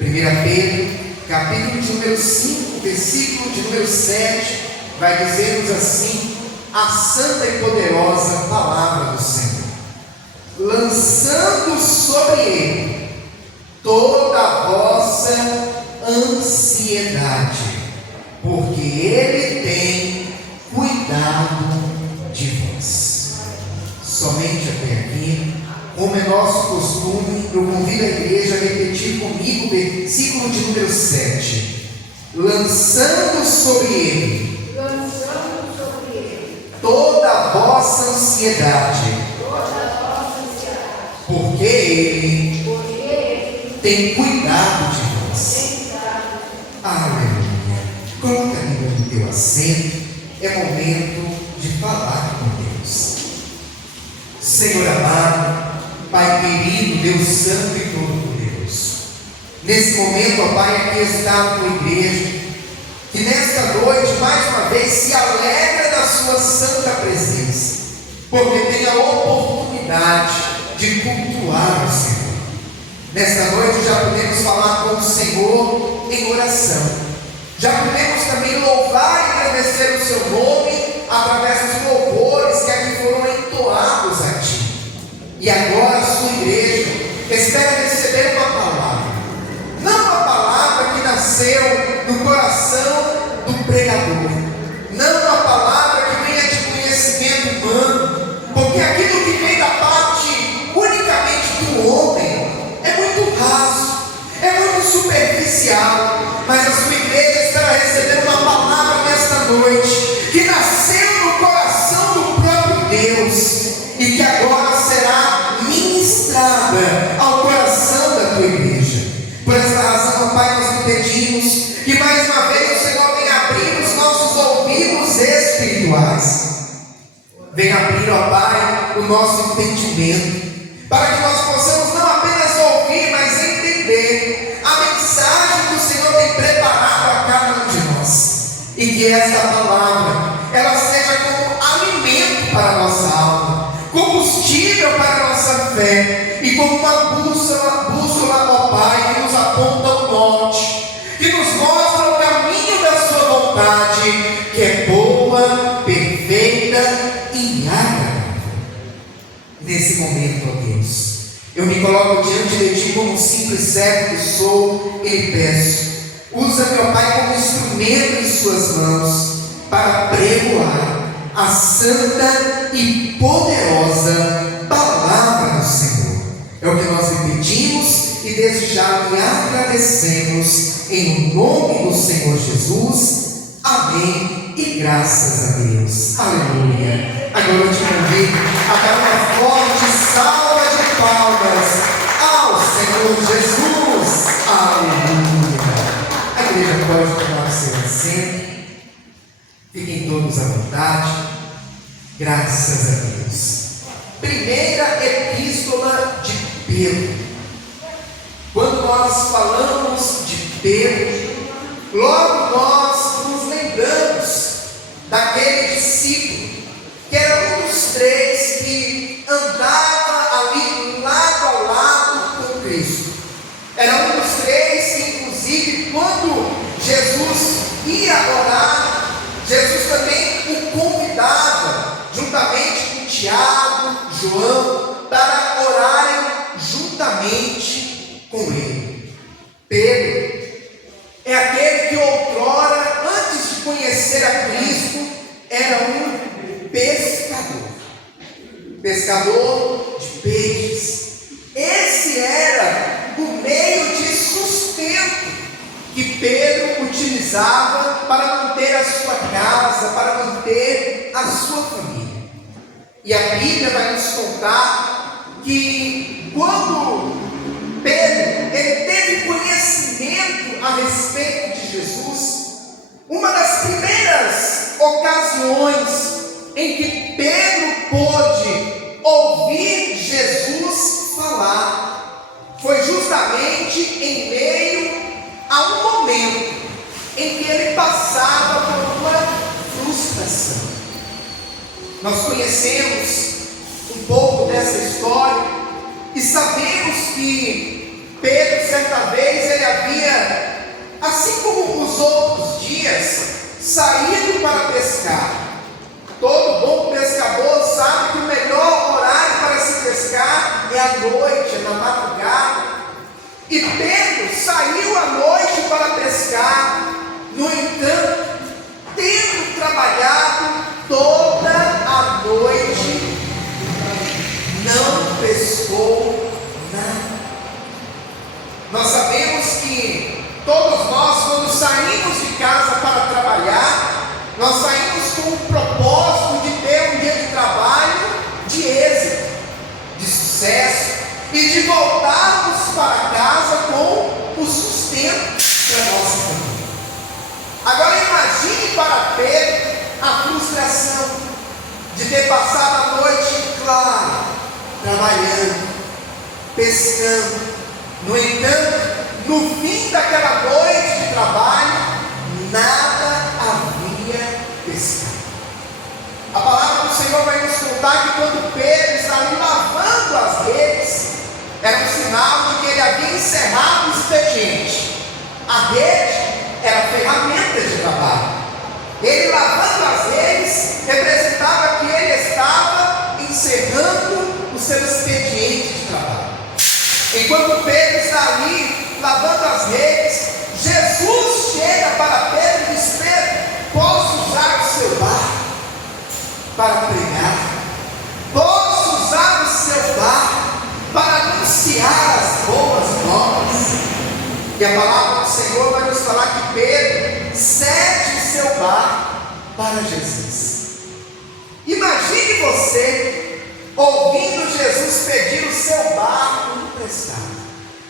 1 Pedro, capítulo de número 5, versículo de número 7, vai dizer-nos assim: a santa e poderosa palavra do Senhor, lançando sobre ele toda a vossa ansiedade, porque ele tem cuidado de vós. Somente até aqui. Como é nosso costume, eu convido a igreja a repetir comigo o versículo de número 7. Lançando sobre ele toda a vossa ansiedade, porque ele tem cuidado de vós. Aleluia. Coloca a Bíblia no teu assento. É momento de falar com Deus. Senhor amado, Pai querido, Deus santo e todo-poderoso, nesse momento, ó Pai, aqui está a tua igreja, que nesta noite, mais uma vez, se alegra da sua santa presença, porque tem a oportunidade de cultuar o Senhor. Nesta noite já podemos falar com o Senhor em oração, já podemos também louvar e agradecer o seu nome através dos louvores que aqui foram entoados a Ti. E agora a sua igreja espera receber uma palavra, não uma palavra que nasceu no coração do pregador, não uma palavra que venha de conhecimento humano, porque aquilo que vem da parte unicamente do homem é muito raso, é muito superficial, mas a sua igreja espera receber uma palavra nesta noite, que nasceu no coração do próprio Deus, e que agora será ministrada ao coração da tua igreja. Por essa razão, ó Pai, nós te pedimos que mais uma vez o Senhor venha abrir os nossos ouvidos espirituais, venha abrir, ó Pai, o nosso entendimento, para que nós possamos não apenas ouvir, mas entender a mensagem que o Senhor tem preparado a cada um de nós, e que esta palavra ela seja como alimento para a nossa alma, combustível para a nossa fé, e como uma bússola, ó Pai, que nos aponta o norte, que nos mostra o caminho da sua vontade, que é boa, perfeita e agradável. Nesse momento, ó Deus, eu me coloco diante de Ti como um simples servo que sou, e lhe peço, usa-me, ó Pai, como instrumento em Suas mãos, para pregoar a santa e poderosa palavra do Senhor. É o que nós lhe pedimos e desde já lhe agradecemos em nome do Senhor Jesus. Amém e graças a Deus. Aleluia. Agora eu te convido a dar uma forte salva de palmas ao Senhor Jesus. Aleluia. A igreja pode tomar o seu assento. Fiquem todos à vontade. Graças a Deus. Primeira epístola de Pedro. Quando nós falamos de Pedro, logo nós nos lembramos daquele discípulo que era um dos três que andava ali lado a lado com Cristo. Era um dos três que, inclusive, quando Jesus ia orar, Jesus também o convidava, juntamente com Tiago, João, para orarem juntamente com ele. Pedro é aquele que outrora, antes de conhecer a Cristo, era um pescador de peixes. Esse era o meio de sustento que Pedro utilizava para manter a sua casa, para manter a sua família. E a Bíblia vai nos contar que quando Pedro ele teve conhecimento a respeito de Jesus, uma das primeiras ocasiões em que Pedro pôde ouvir Jesus falar foi justamente em meio a um momento em que ele passava por uma frustração. Nós conhecemos um pouco dessa história e sabemos que Pedro, certa vez, ele havia saído para pescar. Todo bom pescador sabe que o melhor horário para se pescar é à noite, é na madrugada. E Pedro saiu à noite para pescar. No entanto, tendo trabalhado toda a noite, não pescou nada. Nós sabemos que todos nós, quando saímos de casa para trabalhar, nós saímos com o propósito de ter um dia de trabalho de êxito, de sucesso, e de voltarmos para casa com o sustento para a nossa família. Agora imagine para Pedro a frustração de ter passado a noite, claro, trabalhando, pescando. No entanto, no fim daquela noite de trabalho, nada havia pescado. A palavra do Senhor vai nos contar que quando Pedro está ali lavando as redes, era um sinal de que ele havia encerrado o expediente. A rede era a ferramenta de trabalho. Ele lavando as redes representava que ele estava encerrando o seu expediente de trabalho. Enquanto Pedro está ali lavando as redes, Jesus chega para Pedro e diz: Pedro, posso usar o seu barco para pregar? Posso usar o seu barco para anunciar as boas novas? E a palavra do Senhor vai nos falar que Pedro cede o seu barco para Jesus. Imagine você ouvindo Jesus pedir o seu barco emprestado,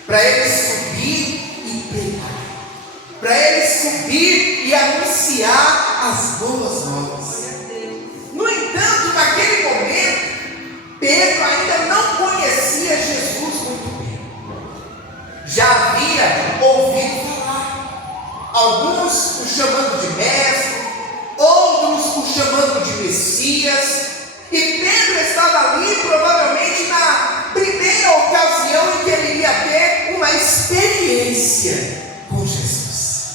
para ele subir e pregar, para ele subir e anunciar as boas novas. No entanto, naquele momento, Pedro ainda não conhecia Jesus muito bem. Já havia ouvido falar, alguns o chamando de mestre, outros o chamando de Messias, e Pedro estava ali provavelmente na primeira ocasião em que ele iria ter uma experiência com Jesus.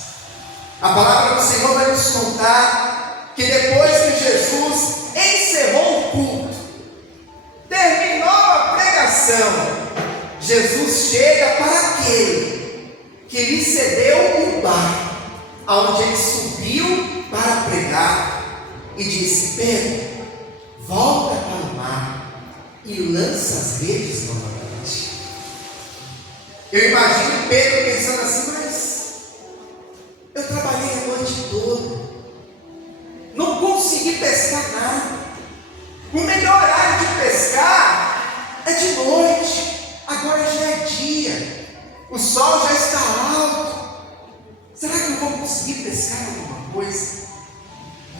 A palavra do Senhor vai nos contar que depois que Jesus encerrou o culto, terminou a pregação, Jesus chega para aquele que lhe cedeu um barco, aonde ele subiu para pregar, e disse: Pedro, volta para o mar e lança as redes novamente. Eu imagino Pedro pensando assim: mas eu trabalhei a noite toda, não consegui pescar nada. O melhor horário de pescar é de noite, agora já é dia, o sol já está alto. Será que eu vou conseguir pescar alguma coisa?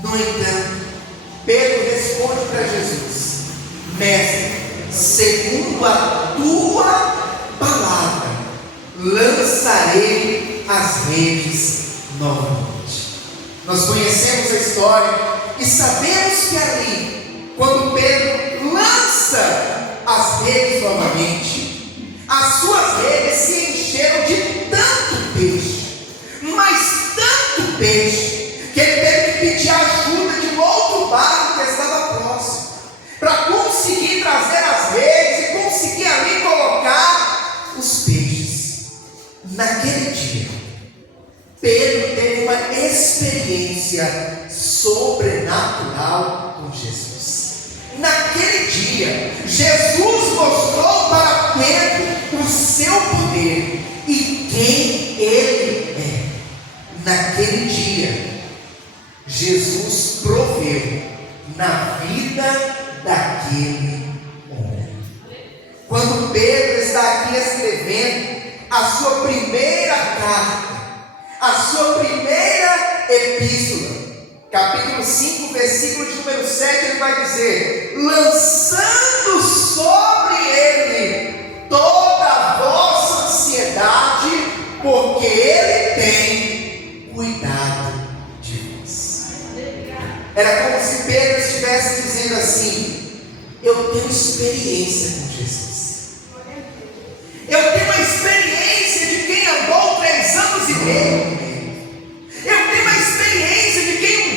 No entanto, Pedro responde para Jesus: Mestre, segundo a tua palavra, lançarei as redes novamente. Nós conhecemos a história e sabemos que ali, quando Pedro lança as redes novamente, as suas redes se encheram de tanto peixe, mas tanto peixe, que ele teve que pedir ajuda de um outro barco que estava próximo, para conseguir trazer as redes e conseguir ali colocar os peixes. Naquele dia, Pedro teve uma experiência sobrenatural com Jesus. Naquele dia, Jesus mostrou para Pedro o seu poder e quem ele é. Naquele dia, Jesus proveu na vida daquele homem. Quando Pedro está aqui escrevendo a sua primeira carta, a sua primeira epístola, capítulo 5, versículo de número 7, ele vai dizer: lançando sobre ele toda a vossa ansiedade, porque ele tem cuidado de vós. Era como se Pedro estivesse dizendo assim: eu tenho experiência com Jesus. Eu tenho a experiência de quem andou 3 anos e meio. Eu tenho a experiência de quem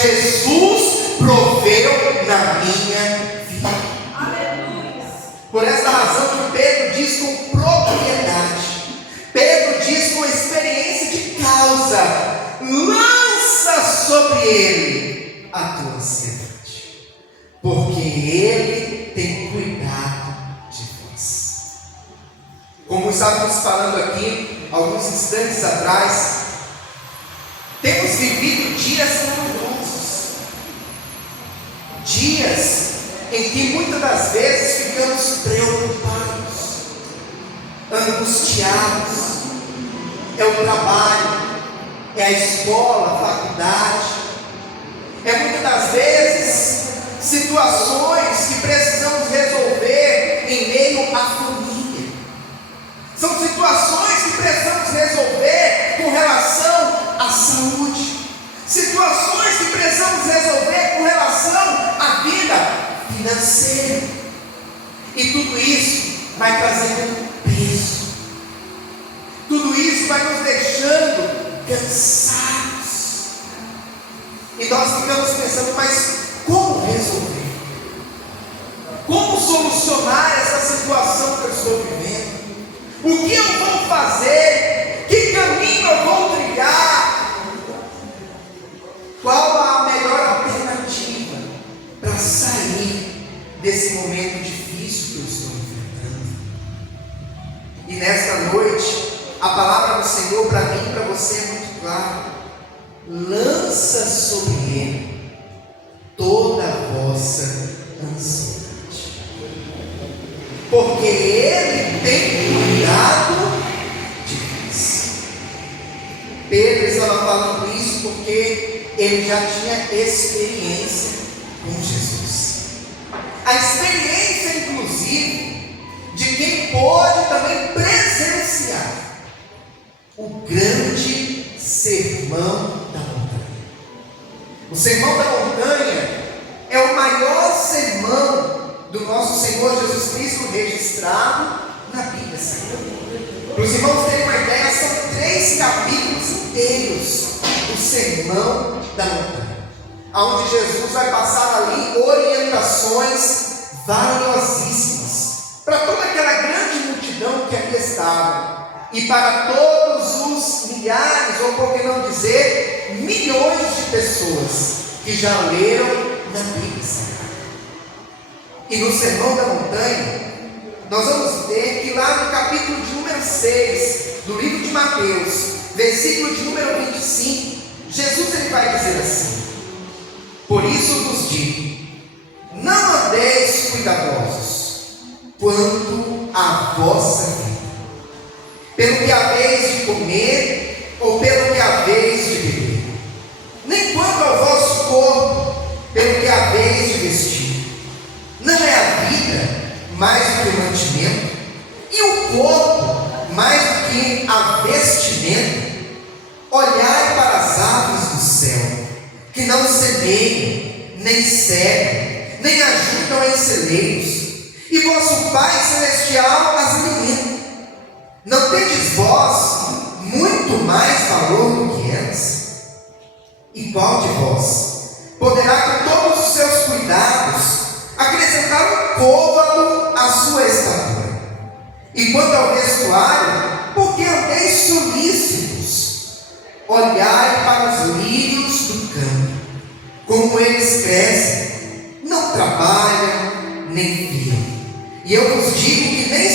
mas Jesus proveu na minha vida. Aleluia. Por essa razão que Pedro diz com propriedade, Pedro diz com experiência de causa: lança sobre ele a tua ansiedade, porque ele tem cuidado de vós. Como estávamos falando aqui alguns instantes atrás, temos vivido dias dolorosos, dias em que muitas das vezes ficamos preocupados, angustiados. É o trabalho, é a escola, a faculdade, é muitas das vezes situações que precisamos resolver em meio à família. São situações que precisamos resolver com relação à saúde, situações que precisamos resolver com relação à vida financeira, e tudo isso vai trazendo peso, tudo isso vai nos deixando cansados, e nós ficamos pensando: mas como resolver? Como solucionar essa situação que eu estou vivendo? O que eu vou fazer? Que caminho eu vou trilhar? Qual a melhor alternativa para sair desse momento difícil que eu estou enfrentando? E nesta noite, a palavra do Senhor para mim e para você é muito clara: lança sobre ele toda a vossa ansiedade, porque ele tem cuidado de vós. Pedro estava falando isso porque ele já tinha experiência com Jesus, a experiência inclusive de quem pode também presenciar o grande sermão da montanha. O sermão da montanha é o maior sermão do nosso Senhor Jesus Cristo registrado na Bíblia Sagrada. Para os irmãos terem uma ideia, são 3 capítulos inteiros do sermão da montanha, onde Jesus vai passar ali orientações valiosíssimas para toda aquela grande multidão que ali estava, e para todos os milhares, ou por que não dizer milhões de pessoas que já leram na Bíblia Sagrada. E no Sermão da Montanha, nós vamos ver que lá no capítulo de número 6 do livro de Mateus, versículo de número 25, Jesus ele vai dizer assim: por isso vos digo, não andeis cuidadosos quanto à vossa vida, pelo que haveis de comer ou pelo que haveis de beber, nem quanto ao vosso corpo, pelo que haveis de vestir. Não é a vida mais do que o mantimento, e o corpo mais do que a vestimenta? Olhai para as aves do céu, que não semeiam, nem cegam, nem ajuntam em celeiros, e vosso Pai Celestial as alimenta. Não tendes vós muito mais valor do que elas? E qual de vós poderá, com todos os seus cuidados, acrescentar um côvado à sua estatura? E quanto ao vestuário, por que andeis solícitos? Olhai para os lírios do campo, como eles crescem, não trabalham, nem fiam. E eu vos digo que nem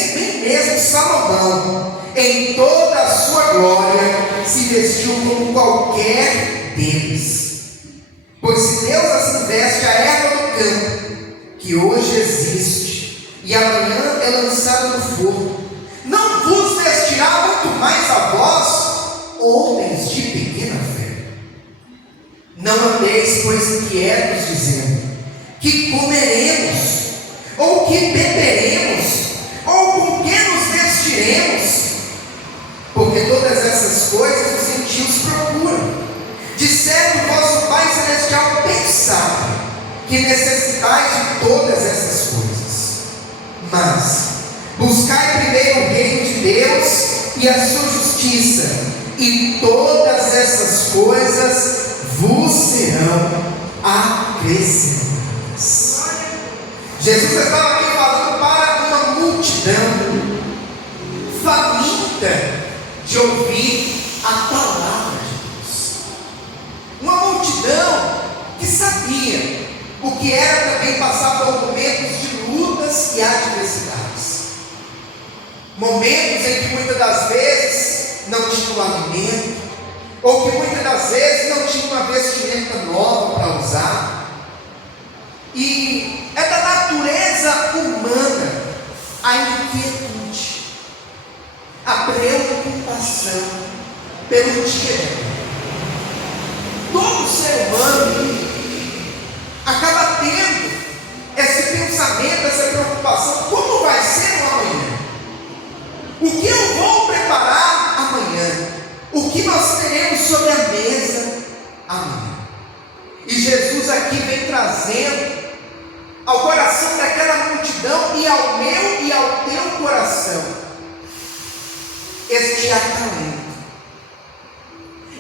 mesmo Salomão, em toda a sua glória, se vestiu como qualquer deles. Pois se Deus assim veste a erva do campo, que hoje existe e amanhã é lançada no fogo, não vos vestirá muito mais a vós, homens de pequena fé? Não andeis, pois, inquietos, dizendo: que comeremos, ou que beberemos, ou com que nos vestiremos? Porque todas essas coisas os gentios procuram. De certo, vosso Pai Celestial bem sabe que necessitais de todas essas coisas. Mas buscai primeiro o reino de Deus e a sua justiça, e todas essas coisas vos serão acrescentadas. Jesus estava aqui falando para uma multidão faminta de ouvir a palavra de Deus. Uma multidão que sabia o que era também passar por momentos de lutas e adversidades. Momentos em que muitas das vezes não tinha o alimento, ou que muitas das vezes não tinha uma vestimenta nova para usar. E é da natureza humana a inquietude, a preocupação pelo dia de amanhã. Todo ser humano acaba tendo esse pensamento, essa preocupação: como vai ser o amanhã? O que eu vou preparar amanhã? O que nós teremos sobre a mesa amanhã? E Jesus aqui vem trazendo ao coração daquela multidão e ao meu e ao teu coração este acalento,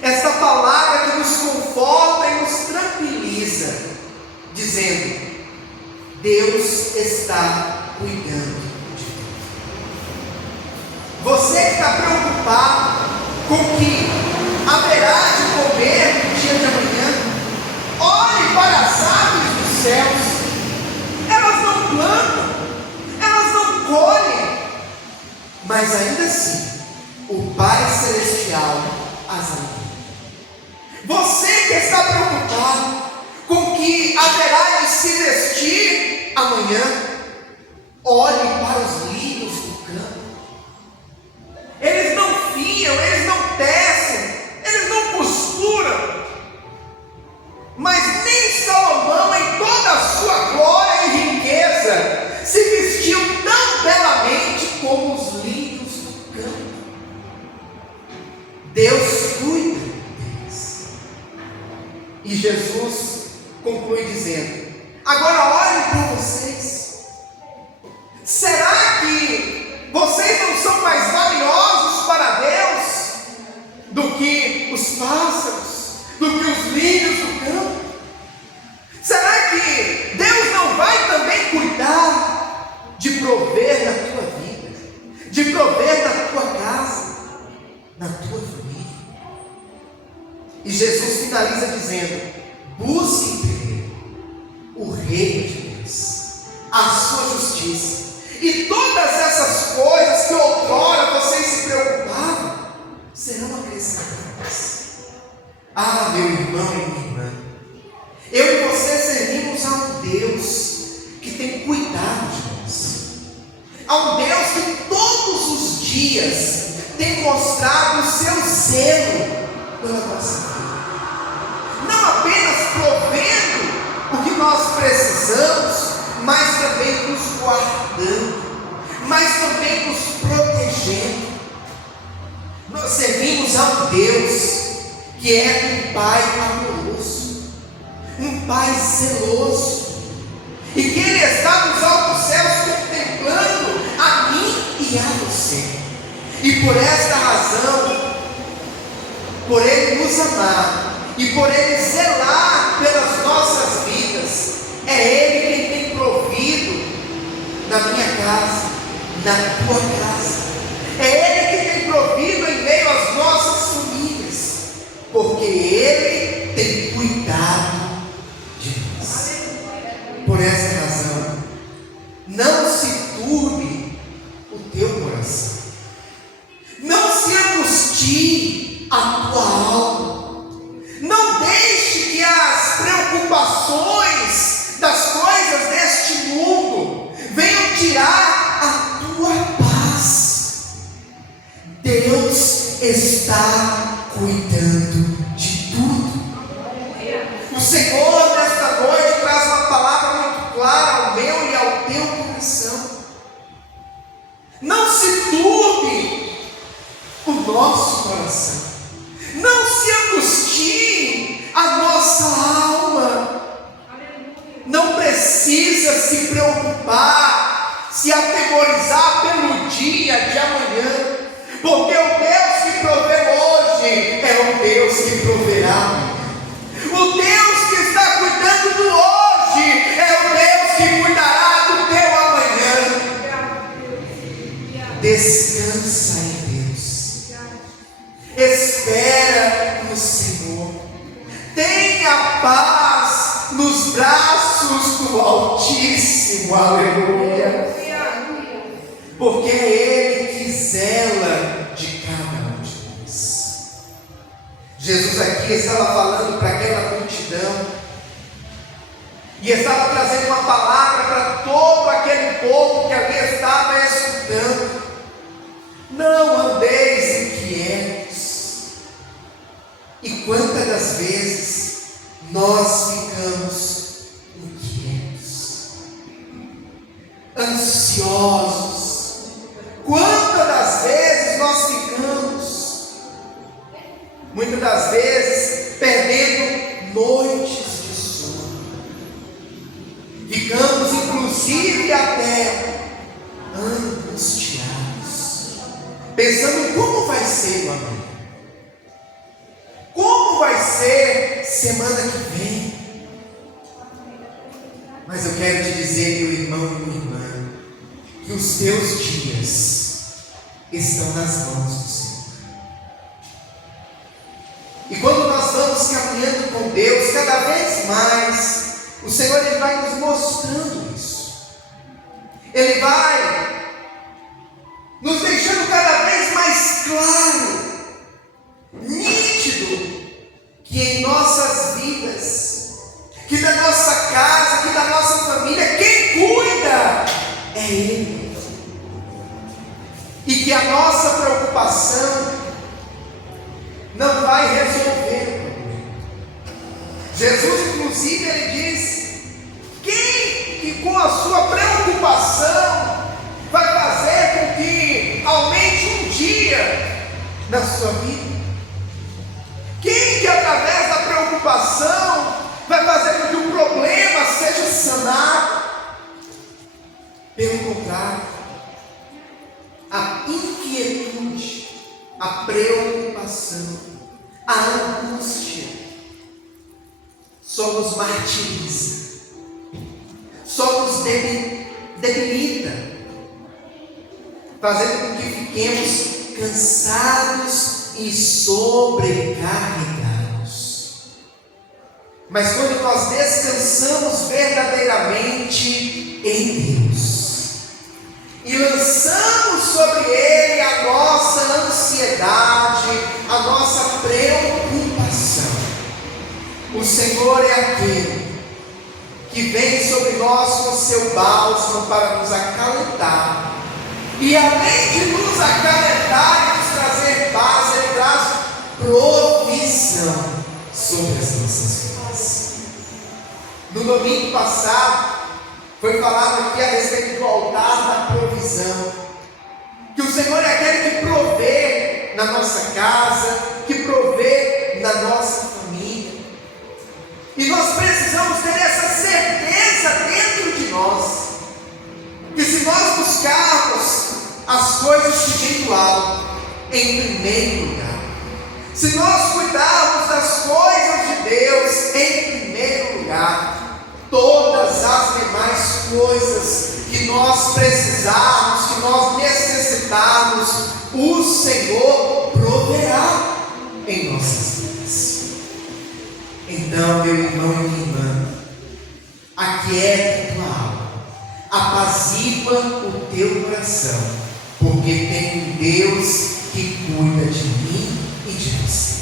esta palavra que nos conforta e nos tranquiliza, dizendo: Deus está cuidando de ti. Você que está preocupado com o que haverá de comer no dia de amanhã, olhe para as aves dos céus. Elas não plantam, elas não colhem, mas ainda assim o Pai Celestial as alimenta. Você que está preocupado com o que haverá de se vestir amanhã, olhe para os lírios do campo. Eles não fiam, eles não tecem, eles não costuram, mas nem Salomão, em toda a sua glória e riqueza, se vestiu tão belamente como os lírios do campo. Deus cuida deles. E Jesus conclui dizendo: agora olhem para vocês. Será que vocês não são mais valiosos para Deus do que os pássaros, do que os lírios do campo? Será que Deus não vai também cuidar de prover na tua vida, de prover na tua casa, na tua família? E Jesus finaliza dizendo: busquem primeiro o reino de Deus, a sua justiça, e todas essas coisas que outrora vocês se preocupavam serão acrescentadas. Ah, meu irmão e minha irmã, eu e você servimos a um Deus que tem cuidado de nós, a um Deus que todos os dias tem mostrado o seu zelo pela nossa vida, não apenas provendo o que nós precisamos, mas também nos guardando, mas também nos protegendo. Nós servimos a um Deus que é um Pai amoroso, um Pai zeloso, e que Ele está nos altos céus contemplando a mim e a você. E por esta razão, por Ele nos amar e por Ele zelar pelas nossas vidas, é Ele quem tem provido na minha casa, na tua casa. É Ele que tem provido em meio às nossas famílias, porque Ele tem cuidado de nós. Por essa razão, não se turbe o teu coração, não se angustie a tua alma, não deixe que as preocupações das coisas deste mundo venham tirar a tua paz. Deus está cuidando de tudo. O Senhor nesta noite traz uma palavra muito clara ao meu e ao teu coração. Não se turbe o nosso coração, não se angustie a nossa alma. Não precisa se preocupar, se atemorizar pelo dia de amanhã, porque o Deus que provê hoje é o Deus que proverá amanhã. O Deus que está cuidando Descansa em Deus. Espera no Senhor. Tenha paz nos braços do Altíssimo. Aleluia. Porque é Ele que zela de cada um de nós. Jesus aqui estava falando para aquela multidão e estava trazendo uma palavra para todo aquele povo que ali estava escutando. Não andeis inquietos. E quantas das vezes nós ficamos inquietos, ansiosos? Quantas das vezes nós ficamos, muitas das vezes, perdendo noites de sono? Ficamos inclusive até angustiados, pensando como vai ser o amanhã, como vai ser semana que vem. Mas eu quero te dizer, meu irmão e minha irmã, que os teus dias estão nas mãos do Senhor. E quando nós vamos caminhando com Deus, cada vez mais, o Senhor Ele vai nos mostrando isso. Ele vai nos deixando cada vez mais claro, nítido, que em nossas vidas, que na nossa casa, que na nossa família, quem cuida é Ele. E que a nossa preocupação não vai resolver o problema. Jesus, inclusive, Ele diz: quem que com a sua preocupação vai fazer com que aumente um dia na sua vida? Quem que através da preocupação vai fazer com que o problema seja sanado? Pelo contrário, a inquietude, a preocupação, a angústia só nos martiriza, só nos debilita, fazendo com que fiquemos cansados e sobrecarregados. Mas quando nós descansamos verdadeiramente em Deus e lançamos sobre Ele a nossa ansiedade, a nossa preocupação, o Senhor é aquele que vem sobre nós com o seu bálsamo para nos acalentar, e além de nos acalentar e nos trazer paz, Ele traz provisão sobre as nossas vidas. No domingo passado foi falado aqui a respeito do altar da provisão, que o Senhor é aquele que provê na nossa casa, que provê na nossa família, e nós precisamos ter essa certeza dentro de nós, que se nós buscarmos as coisas que vêm do alto em primeiro lugar, se nós cuidarmos das coisas de Deus em primeiro lugar, todas as demais coisas que nós precisarmos, que nós necessitarmos, o Senhor proverá em nossas vidas. Então, meu irmão e minha irmã, aquieta a tua alma, apazigua o teu coração, porque tem um Deus que cuida de mim e de você.